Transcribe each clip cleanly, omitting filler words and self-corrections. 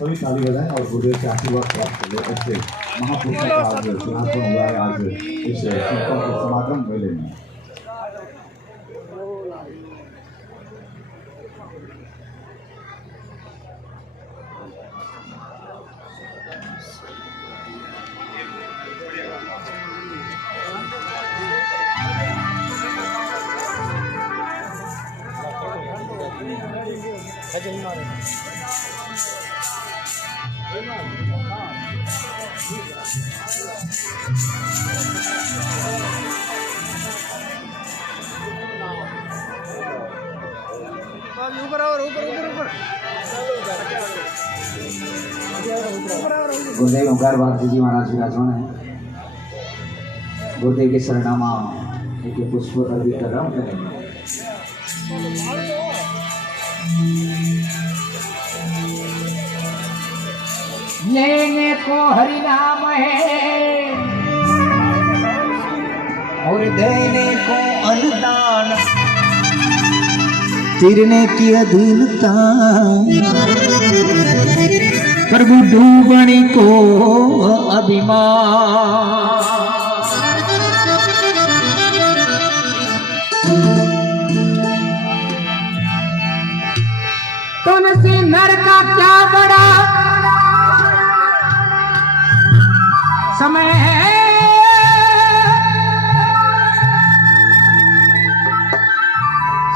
सभी ताली बजाएं और गुरुदेव से आशीर्वाद प्राप्त करें। ऐसे महापुरुषों का आज सिंहासन हुआ है आज इस संकल्प समागम मेले में। गुरुदेव ओंकार भारती जी महाराज विराजमान है। गुरुदेव के सरनामा एक पुष्प अर्पित कर रहा हूँ। लेने को हरि नाम है और देने को अनुदान, तिरने की अधीनता, प्रभु डूबनी को अभिमान। तुलसी नर का क्या बड़ा समय है,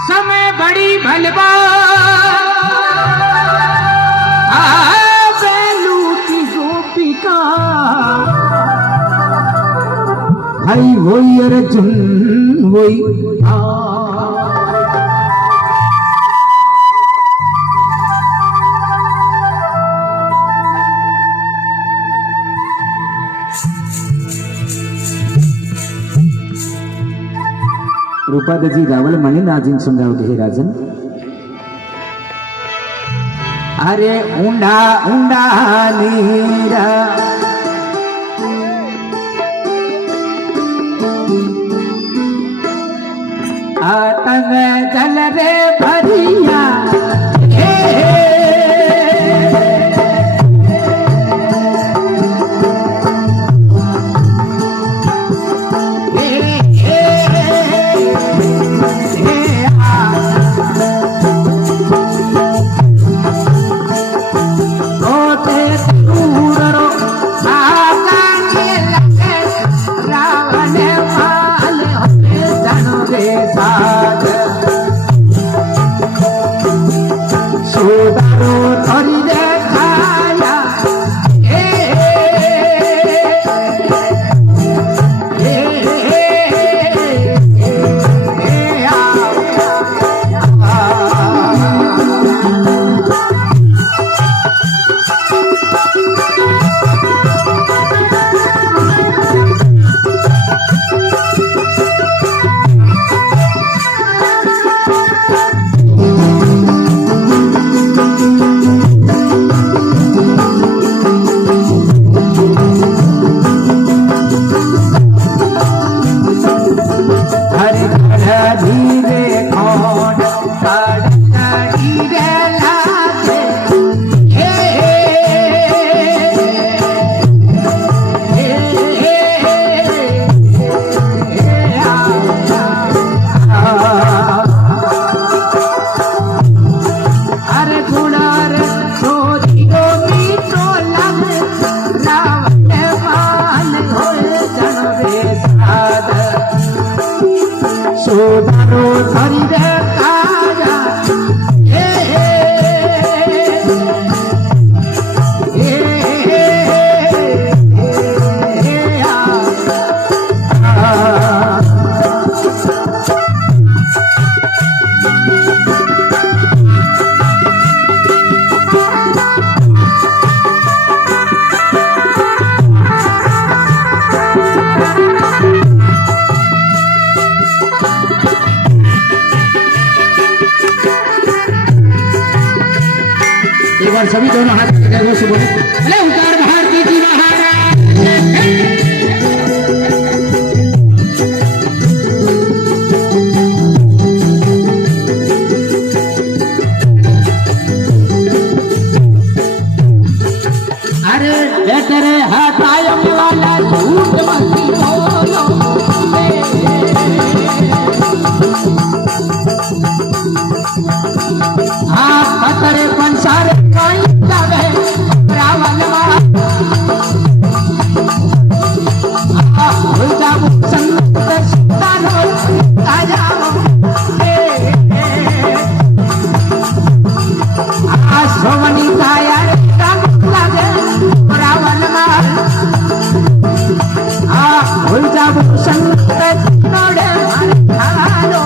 समय बड़ी भलवा हरी वही अर्जुन वही रूपादजी रावल मणि नाजिन सुंडाव के राजन। अरे ऊंडा ऊंडा नीरा आतंग जल रे भरिया और सभी दोनों हाथ पकड़े से बोले अरे ओंकार भारती जी तेरे हटाए वाला झूठ मत बोलो हाँ पतरे पंसारे कोई जावे रावण हो जाओ संत सुतानो आ जाओ आ सोवनी काया लागे रावण हो जाओ संत नोड़े हारो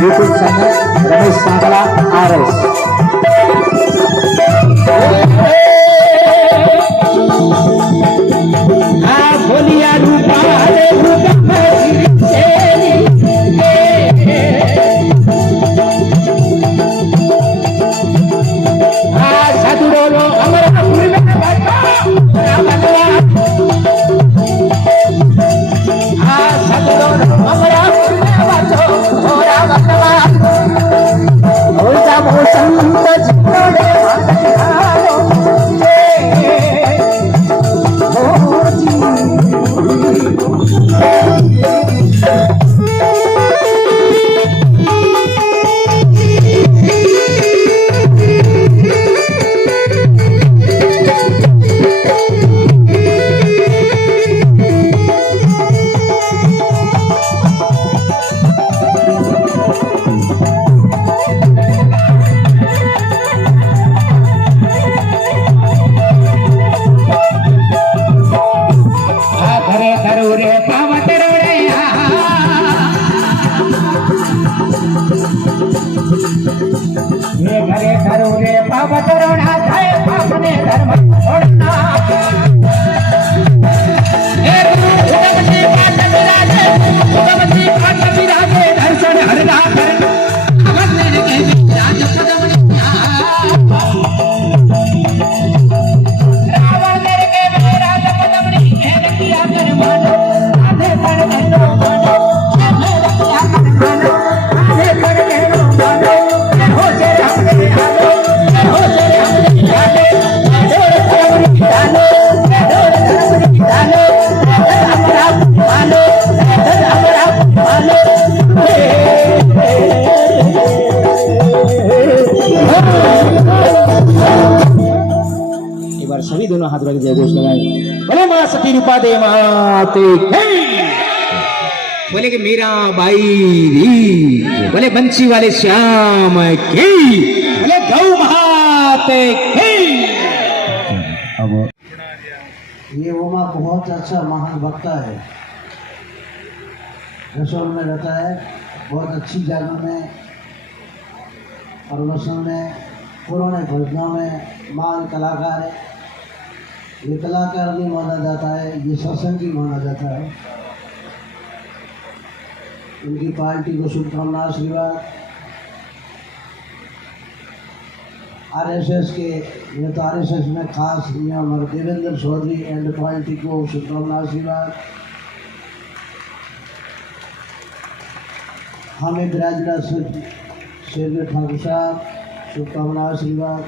YouTube channel Ramesh Sangala RS. बोलिया रूपा रे रूपा साधु बोलो हमारा साधु बोलो हमारा चंपादेवी माते की। बोले कि मीरा बाई री, बोले बंसी वाले श्याम की, बोले गौ माते की। अब ये उमा बहुत अच्छा महान वक्ता है, रसोल में रहता है, बहुत अच्छी जागरण में, प्रवचन में, पुराने भजनों में महान कलाकार है। ये कलाकार नहीं माना जाता है, ये सत्संगी माना जाता है। उनकी पार्टी को शुभकामना आशीर्वाद। आरएसएस के ये तो आरएसएस में खास ये हमारे देवेंद्र चौधरी एंड पार्टी को शुभकामना आशीर्वाद। हमें विराजला शेर ठाकुर साहब शुभकामना आशीर्वाद।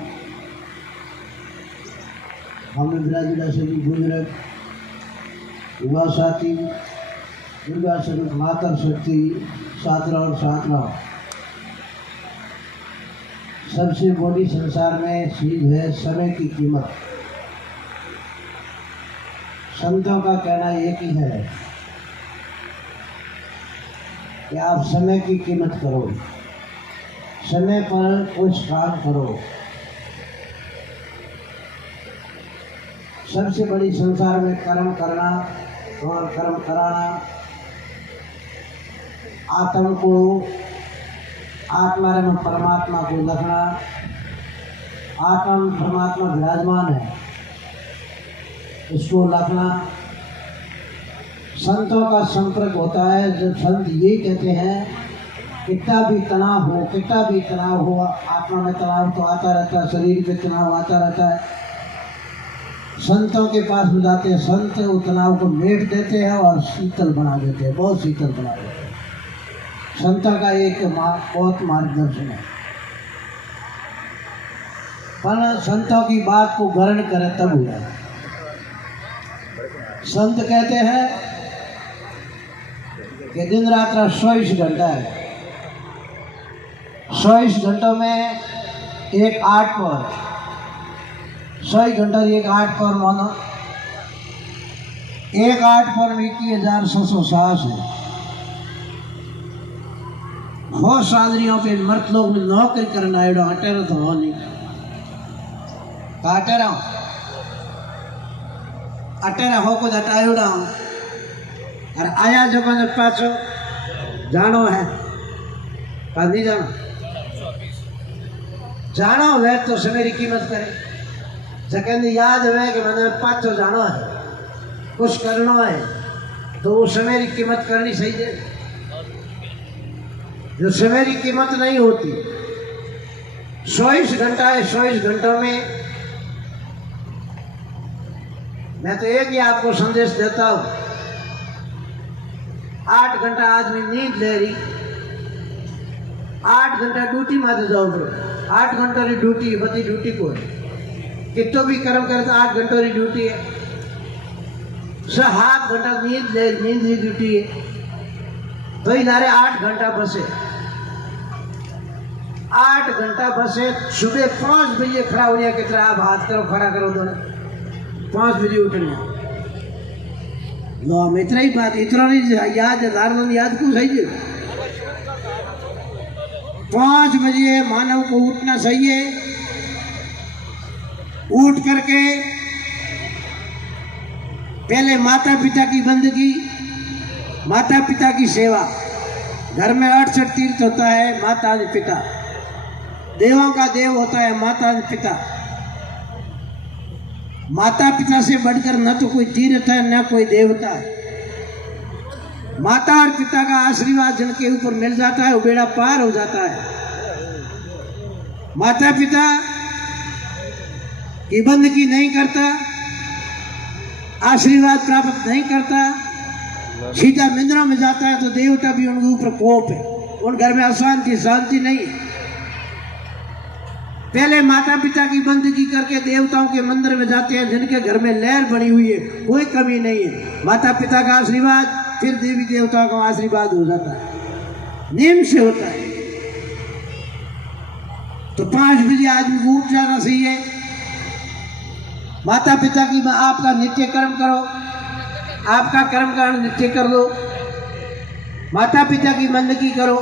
हमें विराजला से बुजुर्ग युवा साथी दुर्गा स्वरूप माता शक्ति सातरा और सातरा। सबसे बड़ी संसार में चीज है समय की कीमत। संतों का कहना एक ही है कि आप समय की कीमत करो, समय पर कुछ काम करो। सबसे बड़ी संसार में कर्म करना और कर्म कराना, आत्म को आत्मा में परमात्मा को रखना। आत्मा परमात्मा विराजमान है, इसको रखना। संतों का संपर्क होता है जब संत ये कहते हैं कितना भी तनाव हो, आत्मा में तनाव तो आता रहता है, शरीर में तनाव आता रहता है। संतों के पास में जाते हैं, संत उस तनाव को मेट देते हैं और शीतल बना देते हैं, बहुत शीतल बना देते हैं। संतों का एक बहुत मार्गदर्शन है। पर संतों की बात को ग्रहण करे तब हुआ। संत कहते हैं कि दिन रात 24 घंटा है, 24 घंटों में एक 8 पहर, 24 घंटा एक 8 पहर मानो, एक 8 पहर में 21,660 है। बहुत सादरियों पे मर्द लोग में नौकरी करना है, अटेरा तो हो नहीं, अटेरा हो कुछ हटायोड़ा और आया जब मैंने पाछो जानो है पर नहीं जानो है तो समय की कीमत करे। जगह याद है कि मैंने पाछो जानो है, कुछ करना है तो वो समय की कीमत करनी सही है। जो समय की कीमत नहीं होती, 24 घंटा है, 24 घंटों में मैं तो एक ही आपको संदेश देता हूँ। 8 घंटा आदमी नींद ले रही, 8 घंटा ड्यूटी में जाओ, 8 घंटा की ड्यूटी बती ड्यूटी को कितो भी कर्म करे तो 8 घंटों की ड्यूटी है। 7 घंटा नींद की ड्यूटी है, तो इधर 8 घंटा बसे, 8 घंटा बसे। सुबह 5 बजे खड़ा हो गया, कितना आप हाथ करो, खड़ा करो दोनों, 5 बजे उठना। लो हम इतना ही बात, इतना नहीं याद है, याद क्यों सही है। 5 बजे मानव को उठना सही है। उठ करके पहले माता पिता की बंदगी, माता पिता की सेवा। घर में 68 तीर्थ होता है, माता पिता। देवों का देव होता है माता पिता। माता पिता से बढ़कर न तो कोई तीर्थ है न कोई देवता है। माता और पिता का आशीर्वाद जिनके ऊपर मिल जाता है वो बेड़ा पार हो जाता है। माता पिता की बंदगी नहीं करता, आशीर्वाद प्राप्त नहीं करता, सीधा मंदिरों में जाता है तो देवता भी उनके ऊपर कोप है, उन घर में अशांति शांति नहीं है। पहले माता पिता की बंदगी करके देवताओं के मंदिर में जाते हैं, जिनके घर में लहर बनी हुई है, कोई कमी नहीं है। माता पिता का आशीर्वाद, फिर देवी देवताओं का आशीर्वाद हो जाता है, नियम से होता है। तो 5 बजे आदमी को उठ जाना चाहिए। माता पिता की आपका नित्य कर्म करो, आपका कर्म कांड नित्य कर दो, माता पिता की बंदगी करो,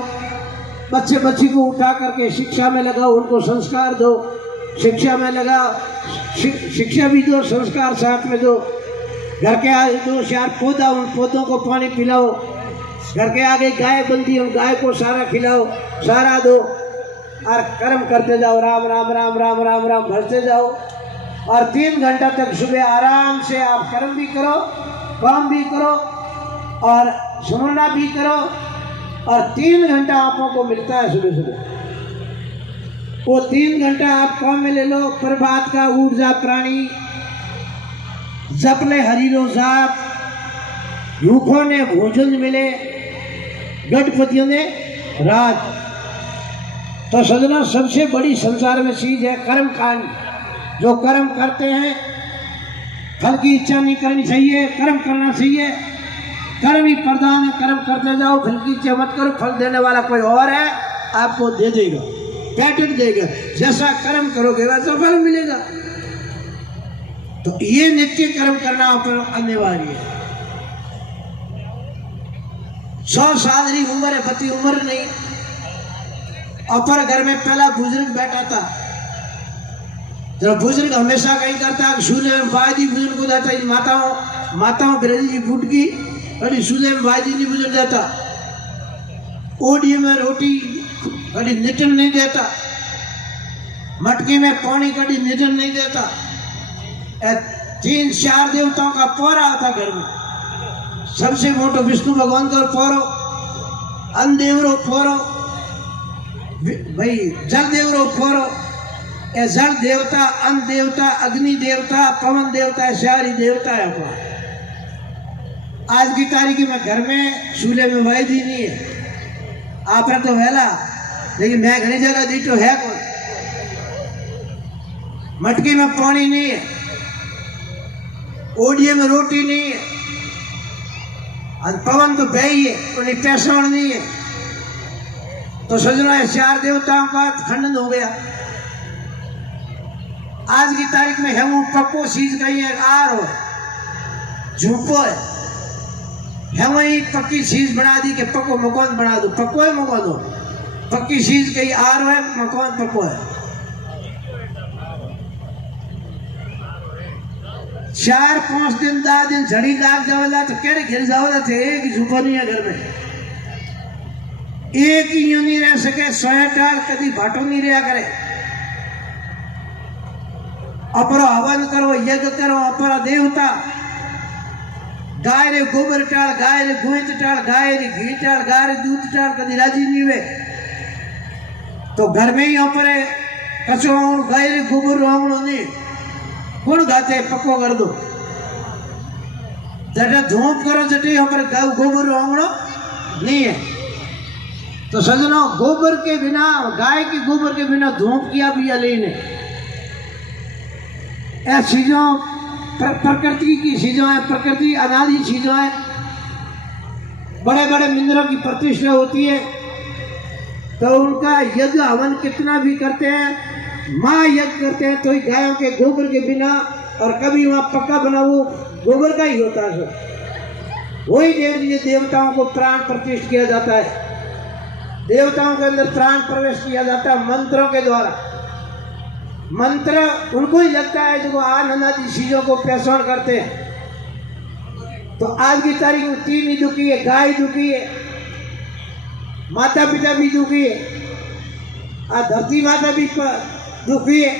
बच्चे बच्ची को उठा करके शिक्षा में लगाओ, उनको संस्कार दो, शिक्षा में लगाओ, शिक्षा भी दो, संस्कार साथ में दो। घर के आगे 2-4 पौधा, उन पौधों को पानी पिलाओ। घर के आगे गाय बनती है, उन गाय को सारा खिलाओ, सारा दो, और कर्म करते जाओ, राम राम राम राम राम राम भरते जाओ। और 3 घंटा तक सुबह आराम से आप कर्म भी करो, काम भी करो और सुमरना भी करो। और 3 घंटा आपको को मिलता है सुबह सुबह, वो 3 घंटा आप काम में ले लो। प्रभात का ऊर्जा प्राणी जपले हरिरो जाप, भूखों ने भोजन मिले, गणपतियों ने रात। तो सजना सबसे बड़ी संसार में चीज है कर्म कांड। जो कर्म करते हैं फल की इच्छा नहीं करनी चाहिए, कर्म करना चाहिए। कर्म ही प्रधान है, कर्म करते जाओ, फल की इच्छा मत करो। फल देने वाला कोई और है, आपको दे देगा, पैकेट देगा। जैसा कर्म करोगे वैसा फल मिलेगा। तो ये नित्य कर्म करना अनिवार्य है। 100 साल की उम्र है, बती उम्र नहीं। अपर घर में पहला बुजुर्ग बैठा था, जब बुजुर्ग हमेशा कहीं करता है सूर्य में बाजी बुजुर्ग को जाता है। माताओं बिरली की फूट की कभी सूर्य में बाजी नहीं बुजुर्ग जाता। ओडी में रोटी कभी निटन नहीं देता, मटकी में पानी कभी निटन नहीं देता। 3-4 देवताओं का पौरा होता घर में। सबसे मोटो विष्णु भगवान का पौरो, अन्न देवरो पौरो, भाई जल देवरो पौरो। ए जल देवता, अन्न देवता, अग्नि देवता, पवन देवता, सारी देवता है अपना। आज की तारीख में घर में चूल्हे में वायदी नहीं है। आप तो वेला, लेकिन मैं घनी जगह दी तो है कौन। मटकी में पानी नहीं है, ओडिये में रोटी नहीं है, और पवन तो बही है, उन्हें पैसा नहीं है। तो सजना 4 देवताओं का खंडन हो गया। आज की तारीख में है वो पक्को चीज कहीं है, आर हो, झूठो है वही पक्की चीज बना दी कि पक्को मकान बना दो। पक्को है मकान हो, पक्की चीज कहीं आर है, मकान पक्को है। 4-5 दिन 10 दिन झड़ी लाग जावेला तो केड़े घिर जावेला थे। एक झूठो नहीं है घर में, एक ही यूं नहीं रह सके। 100 टाल कभी भाटो नहीं रहा करे। अपरा हवन करो, यज्ञ करो, अपरा देवता। गाय रे गोबर टाल, गाय रे गोइंत टाल, गाय रे घी टाल, गाय रे दूध टाल, कभी राजी नहीं हुए। तो घर में ही अपरे कचो गाय रे गोबर आंगणो नहीं कौन गाते, पक्को कर दो। जटे धूप करो, जटे अपने गोबर आंगणो नहीं है। तो सजनों, गोबर के बिना, गाय के गोबर के बिना धूप किया भी अलीन है। ऐसी चीजों प्रकृति की चीजों है, प्रकृति अनादि चीजों है। बड़े बड़े मंदिरों की प्रतिष्ठा होती है तो उनका यज्ञ हवन कितना भी करते हैं, माँ यज्ञ करते हैं तो गायों के गोबर के बिना। और कभी वहाँ पक्का बना वो गोबर का ही होता है। वही देवताओं को प्राण प्रतिष्ठित किया जाता है। देवताओं के अंदर प्राण प्रवेश किया जाता है मंत्रों के द्वारा। मंत्र उनको ही लगता है जो आनंद आदि चीजों को पहचान करते हैं। तो आज की तारीख में 3 ही दुखी है, गाय दुखी है, माता पिता भी दुखी है, धरती माता भी दुखी है,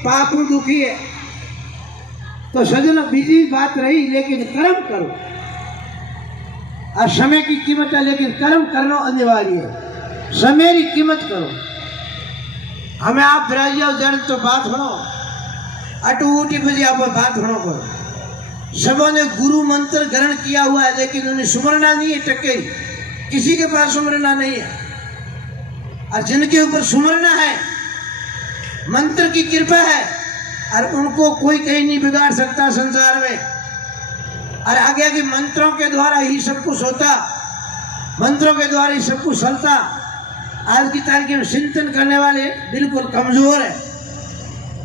पापू दुखी है। तो सजन बीजी बात रही, लेकिन कर्म करो। और समय की कीमत है, लेकिन कर्म करना अनिवार्य है। समय की कीमत करो। हमें आप बिराजिया जन तो बात सुनो, अटूटी बजे आप बात सुनो करो। सबों ने गुरु मंत्र ग्रहण किया हुआ है, लेकिन उन्हें सुमरना नहीं है। टके किसी के पास सुमरना नहीं है। और जिनके ऊपर सुमरना है, मंत्र की कृपा है, और उनको कोई कहीं नहीं बिगाड़ सकता संसार में। और आगे के मंत्रों के द्वारा ही सब कुछ होता, मंत्रों के द्वारा ही सब कुछ चलता। आज की तारीख में चिंतन करने वाले बिल्कुल कमजोर है,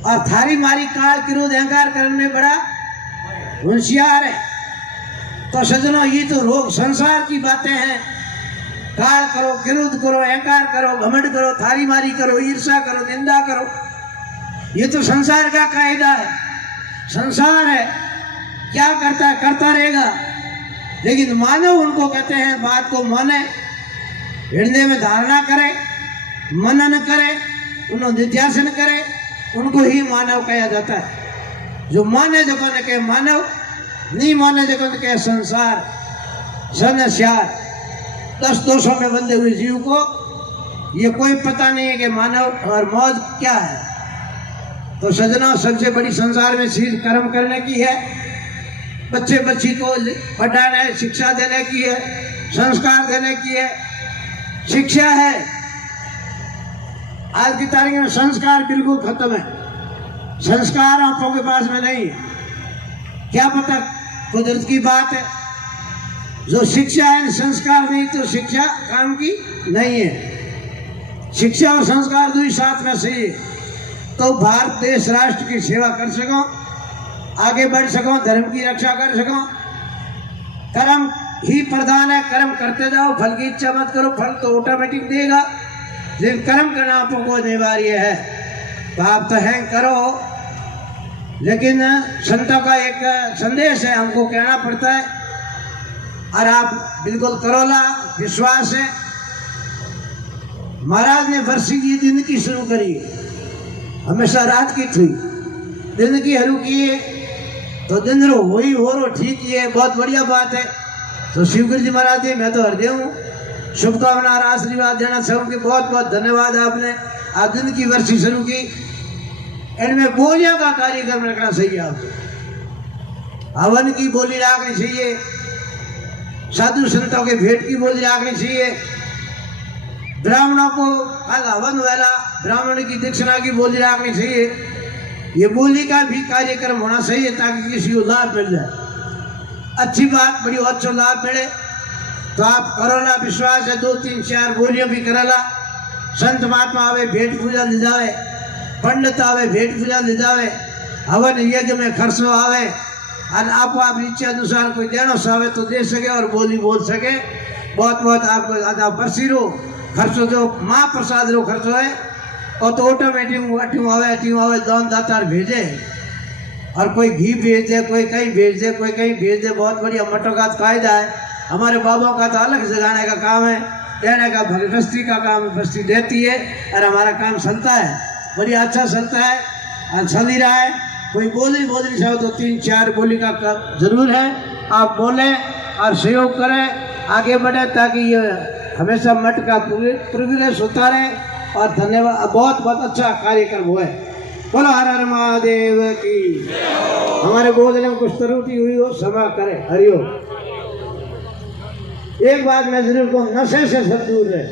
और थारी मारी काल क्रोध अहंकार करने में बड़ा होशियार है। तो सजनों ये तो रोग संसार की बातें हैं। गाल करो, किरुद करो, अहंकार करो, घमंड करो, थारी मारी करो, ईर्षा करो, निंदा करो, ये तो संसार का कायदा है। संसार है, क्या करता है करता रहेगा। लेकिन मानव उनको कहते हैं बात को माने, हृदय में धारणा करे, मनन करे, उन्हें निध्यासन करे, उनको ही मानव कहा जाता है। जो माने जगह ने कहे मानव, नहीं माने जगह ने कहे संसार, संसार। 10 दोषों में बंधे हुए जीव को ये कोई पता नहीं है कि मानव और मौज क्या है। तो सजना सबसे बड़ी संसार में चीज कर्म करने की है, बच्चे बच्ची को पढ़ाना है, शिक्षा देने की है, संस्कार देने की है। शिक्षा है, आज की तारीख में संस्कार बिल्कुल खत्म है। संस्कार आपको के पास में नहीं है, क्या पता कुदरत की बात है। जो शिक्षा है, संस्कार नहीं तो शिक्षा काम की नहीं है। शिक्षा और संस्कार दो ही साथ में सही है, तो भारत देश राष्ट्र की सेवा कर सको, आगे बढ़ सको, धर्म की रक्षा कर सको। कर्म ही प्रधान है, कर्म करते जाओ, फल की इच्छा मत करो, फल तो ऑटोमेटिक देगा। लेकिन कर्म करना आपको अनिवार्य है। पाप तो है करो, लेकिन संतों का एक संदेश है, हमको कहना पड़ता है और आप बिल्कुल करोला विश्वास है। महाराज ने वर्षी की दिन की शुरू करी, हमेशा रात की थी, दिन की हरू किए तो दिन रो वही हो रो ठीक है, बहुत बढ़िया बात है। तो शिवगिरी जी महाराज जी मैं तो हृदय हूँ, शुभकामना और आशीर्वाद देना सबके बहुत बहुत धन्यवाद। आपने आज दिन की वर्षी शुरू की, इनमें बोलियों का कार्यक्रम रखना चाहिए। आपको हवन की बोली रखनी चाहिए, साधु संतों के भेंट की बोली रखनी चाहिए, ब्राह्मणों को कल हवन वाला ब्राह्मण की दक्षिणा की बोली रखनी चाहिए। ये बोली का भी कार्यक्रम होना चाहिए ताकि किसी को लाभ मिल जाए। अच्छी बात, बड़ी अच्छा लाभ मिले तो आप करोला विश्वास है, 2 3 4 बोलियां भी करेला। संत महात्मा आवे भेंट पूजा ले जावे, पंडित आवे भेंट पूजा ले जावे, हवन यज्ञ में खर्चो आवे, और आपको आप इच्छा अनुसार कोई देना चाहे तो दे सके और बोली बोल सके। बहुत बहुत आपको आधा परसीरो खर्चो जो महाप्रसाद रो खर्चो है, और तो ऑटोमेटिक अटीम आवे दान दातार भेजे, और कोई घी भेज दे, कोई कहीं भेज दे, कोई कहीं भेज दे। बहुत बढ़िया मटों का कायदा है। हमारे बाबा का तो अलग जगाने का काम है, देने का बस्ती का काम, बस्ती देती है और हमारा काम चलता है, बढ़िया अच्छा चलता है और चल ही रहा है। कोई बोली चाहे तो 3 4 बोली का जरूर है। आप बोलें और सहयोग करें, आगे बढ़े, ताकि ये हमेशा मठ का प्रोग्रेस होता रहे। और धन्यवाद, बहुत बहुत अच्छा कार्यक्रम हुआ है। बोलो हर हर महादेव की। हमारे बोलने में कुछ त्रुटि हुई हो क्षमा करें। हरिओम। एक बात मैं जरूर कहूँ, नशे से सब दूर रहे।